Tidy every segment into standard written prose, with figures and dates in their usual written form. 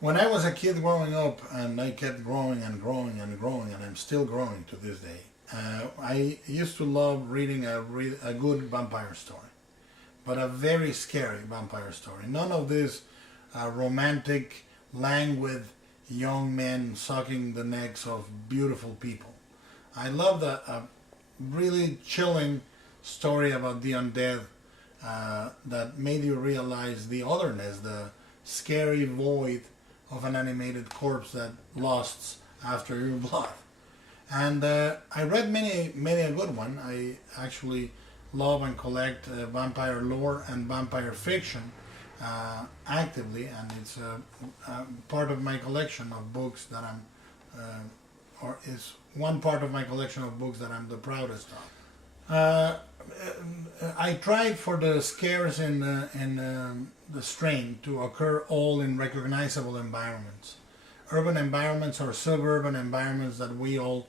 When I was a kid growing up, and I kept growing and growing and growing, and I'm still growing to this day, I used to love reading a good vampire story, but a very scary vampire story. None of this romantic, languid young men sucking the necks of beautiful people. I loved a really chilling story about the undead that made you realize the otherness, the scary void of an animated corpse that lusts after your blood. And I read many a good one. I actually love and collect vampire lore and vampire fiction actively, and it's part of my collection of books that or is one part of my collection of books that I'm the proudest of. I tried for the scares in the strain to occur all in recognizable environments. Urban environments or suburban environments that we all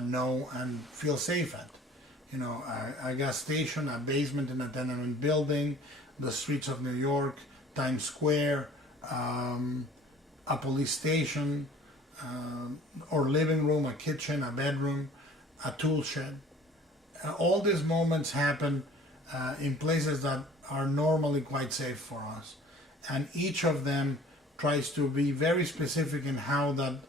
know and feel safe at. You know, a gas station, a basement in a tenement building, the streets of New York, Times Square, a police station, or living room, a kitchen, a bedroom, a tool shed. All these moments happen in places that are normally quite safe for us. And each of them tries to be very specific in how that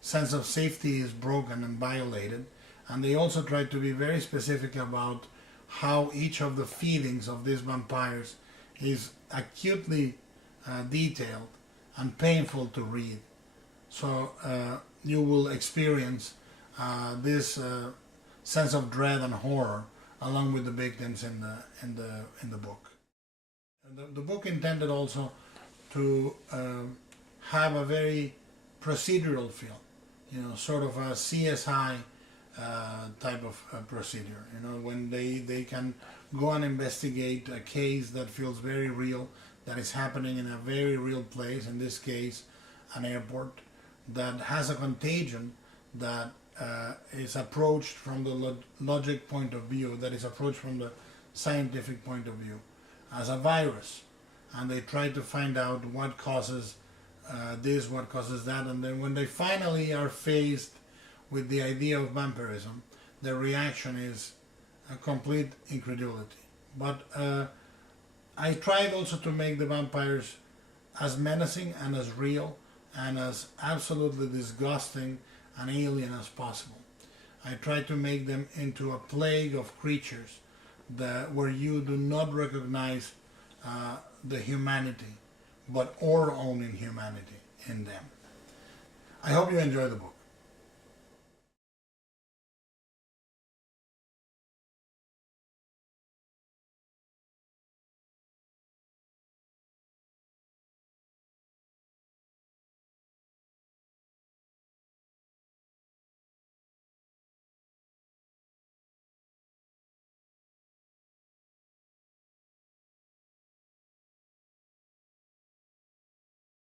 sense of safety is broken and violated. And they also try to be very specific about how each of the feelings of these vampires is acutely detailed and painful to read. So you will experience this sense of dread and horror along with the victims in the book. The book intended also to have a very procedural feel, you know, sort of a CSI type of procedure. You know, when they can go and investigate a case that feels very real, that is happening in a very real place, in this case an airport, that has a contagion that is approached from the logic point of view, that is approached from the scientific point of view as a virus, and they try to find out what causes this, what causes that, and then when they finally are faced with the idea of vampirism, their reaction is a complete incredulity. But I tried also to make the vampires as menacing and as real and as absolutely disgusting and alien as possible. I tried to make them into a plague of creatures where you do not recognize the humanity, but our own inhumanity in them. I hope you enjoy the book.